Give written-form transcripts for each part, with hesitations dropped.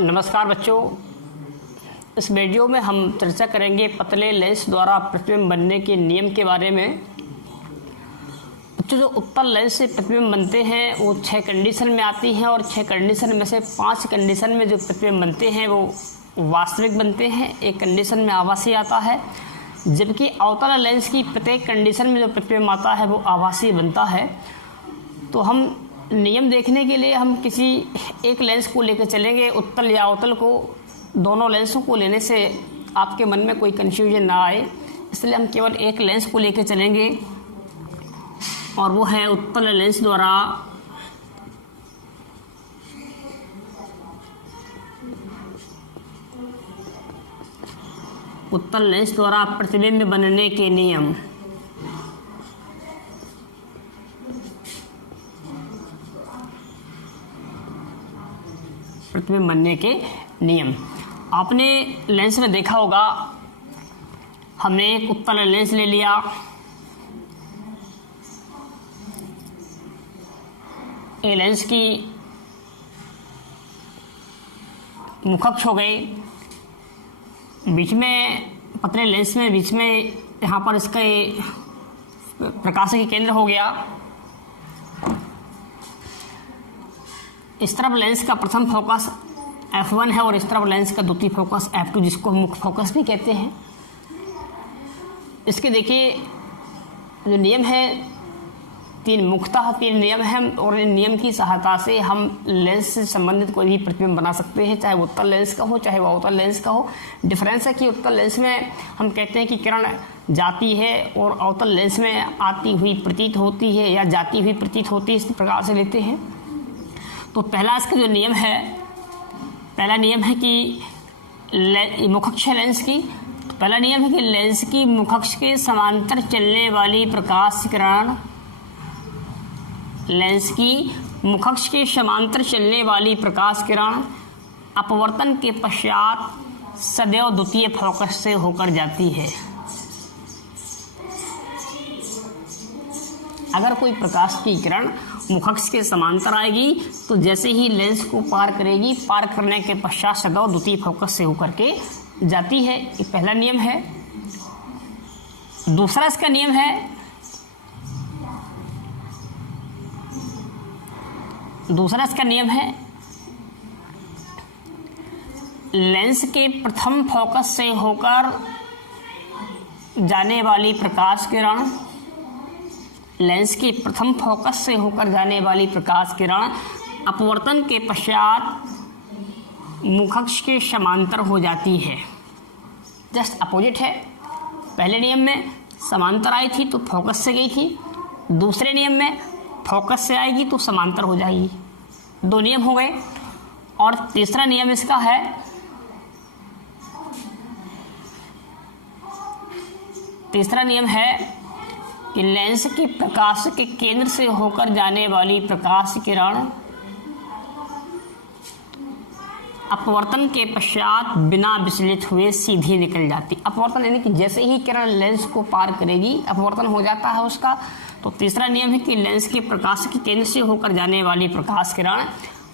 नमस्कार बच्चों, इस वीडियो में हम चर्चा करेंगे पतले लेंस द्वारा प्रतिबिंब बनने के नियम के बारे में। बच्चों, जो उत्तल लेंस से प्रतिबिंब बनते हैं वो 6 कंडीशन में आती हैं और 6 कंडीशन में से 5 कंडीशन में जो प्रतिबिंब बनते हैं वो वास्तविक बनते हैं, एक कंडीशन में आभासी आता है, जबकि अवतल लेंस की प्रत्येक कंडीशन में जो प्रतिबिंब आता है वो आभासी बनता है। तो हम नियम देखने के लिए हम किसी एक लेंस को लेकर चलेंगे, उत्तल या अवतल को। दोनों लेंसों को लेने से आपके मन में कोई कन्फ्यूजन ना आए, इसलिए हम केवल एक लेंस को लेकर चलेंगे और वो है उत्तल लेंस द्वारा प्रतिबिंब बनने के नियम। प्रतिबिंब बनने के नियम आपने लेंस में देखा होगा। हमने एक उत्तल लेंस ले लिया, ये लेंस की मुखअक्ष हो गई, बीच में पतले लेंस में बीच में यहाँ पर इसका प्रकाश की केंद्र हो गया। इस तरफ लेंस का प्रथम फोकस f1 है और इस तरफ लेंस का द्वितीय फोकस f2, जिसको हम मुख्य फोकस भी कहते हैं। इसके देखिए जो नियम है, 3 नियम हैं और इन नियम की सहायता से हम लेंस से संबंधित कोई भी प्रतिबिंब बना सकते हैं, चाहे वो उत्तल लेंस का हो चाहे वो अवतल लेंस का हो। डिफरेंस है कि उत्तल लेंस में हम कहते हैं कि किरण जाती है और अवतल लेंस में आती हुई प्रतीत होती है या जाती हुई प्रतीत होती है, इस प्रकार से लेते हैं। तो पहला इसका जो नियम है, पहला नियम है कि मुखअक्ष लेंस की, तो पहला नियम है कि लेंस की मुखअक्ष के समांतर चलने वाली प्रकाश किरण, लेंस की मुखअक्ष के समांतर चलने वाली प्रकाश किरण अपवर्तन के पश्चात सदैव द्वितीय फोकस से होकर जाती है। अगर कोई प्रकाश की किरण मुखअक्ष के समांतर आएगी तो जैसे ही लेंस को पार करेगी, पार करने के पश्चात सदैव द्वितीय फोकस से होकर के जाती है। ये पहला नियम है। दूसरा इसका नियम है, लेंस के प्रथम फोकस से होकर जाने वाली प्रकाश किरण, लेंस के प्रथम फोकस से होकर जाने वाली प्रकाश किरण अपवर्तन के पश्चात मुखअक्ष के समांतर हो जाती है। जस्ट अपोजिट है। पहले नियम में समांतर आई थी तो फोकस से गई थी, दूसरे नियम में फोकस से आएगी तो समांतर हो जाएगी। 2 नियम हो गए। और तीसरा नियम इसका है, कि लेंस के प्रकाश के केंद्र से होकर जाने वाली प्रकाश किरण अपवर्तन के पश्चात बिना विचलित हुए सीधी निकल जाती। अपवर्तन यानी कि जैसे ही किरण लेंस को पार करेगी अपवर्तन हो जाता है उसका। तो तीसरा नियम है कि लेंस के प्रकाश के केंद्र से होकर जाने वाली प्रकाश किरण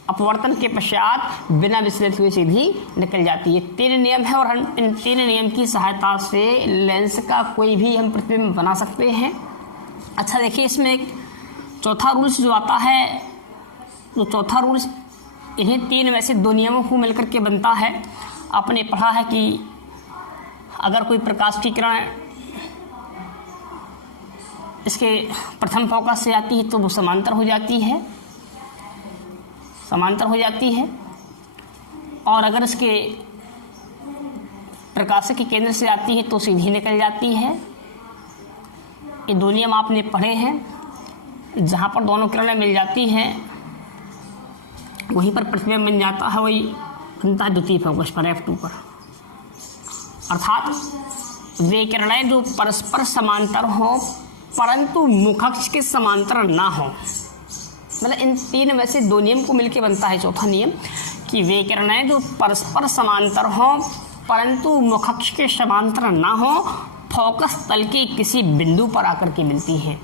अपवर्तन के पश्चात बिना विचलित हुए सीधी निकल जाती है। 3 नियम है और हम इन 3 नियम की सहायता से लेंस का कोई भी हम प्रतिबिंब बना सकते हैं। अच्छा देखिए, इसमें एक चौथा रूल्स जो आता है, जो चौथा रूल्स इन्हीं 3 में से 2 नियमों को मिलकर के बनता है। आपने पढ़ा है कि अगर कोई प्रकाश की किरण इसके प्रथम फोकस से आती है तो वो समांतर हो जाती है, और अगर इसके प्रकाश के केंद्र से आती है तो सीधी निकल जाती है। ये 2 नियम आपने पढ़े हैं। जहाँ पर दोनों किरणें मिल जाती हैं वहीं पर प्रतिबिंब बन जाता है, वही बनता है द्वितीय फोकस पर, F2 पर। अर्थात वे किरणें जो परस्पर समांतर हों परंतु मुखअक्ष के समांतर ना हो। मतलब इन 3 में से 2 नियम को मिलकर बनता है चौथा नियम, कि वे किरणें जो परस्पर समांतर हों परंतु मुखअक्ष के समांतर ना हो, फोकस तल के किसी बिंदु पर आकर के मिलती है।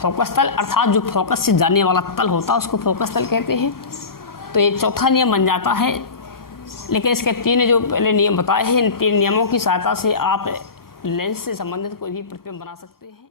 फोकस तल अर्थात जो फोकस से जाने वाला तल होता है उसको फोकस तल कहते हैं। तो ये चौथा नियम बन जाता है लेकिन इसके 3 जो पहले नियम बताए हैं, इन 3 नियमों की सहायता से आप लेंस से संबंधित कोई भी प्रतिबिंब बना सकते हैं।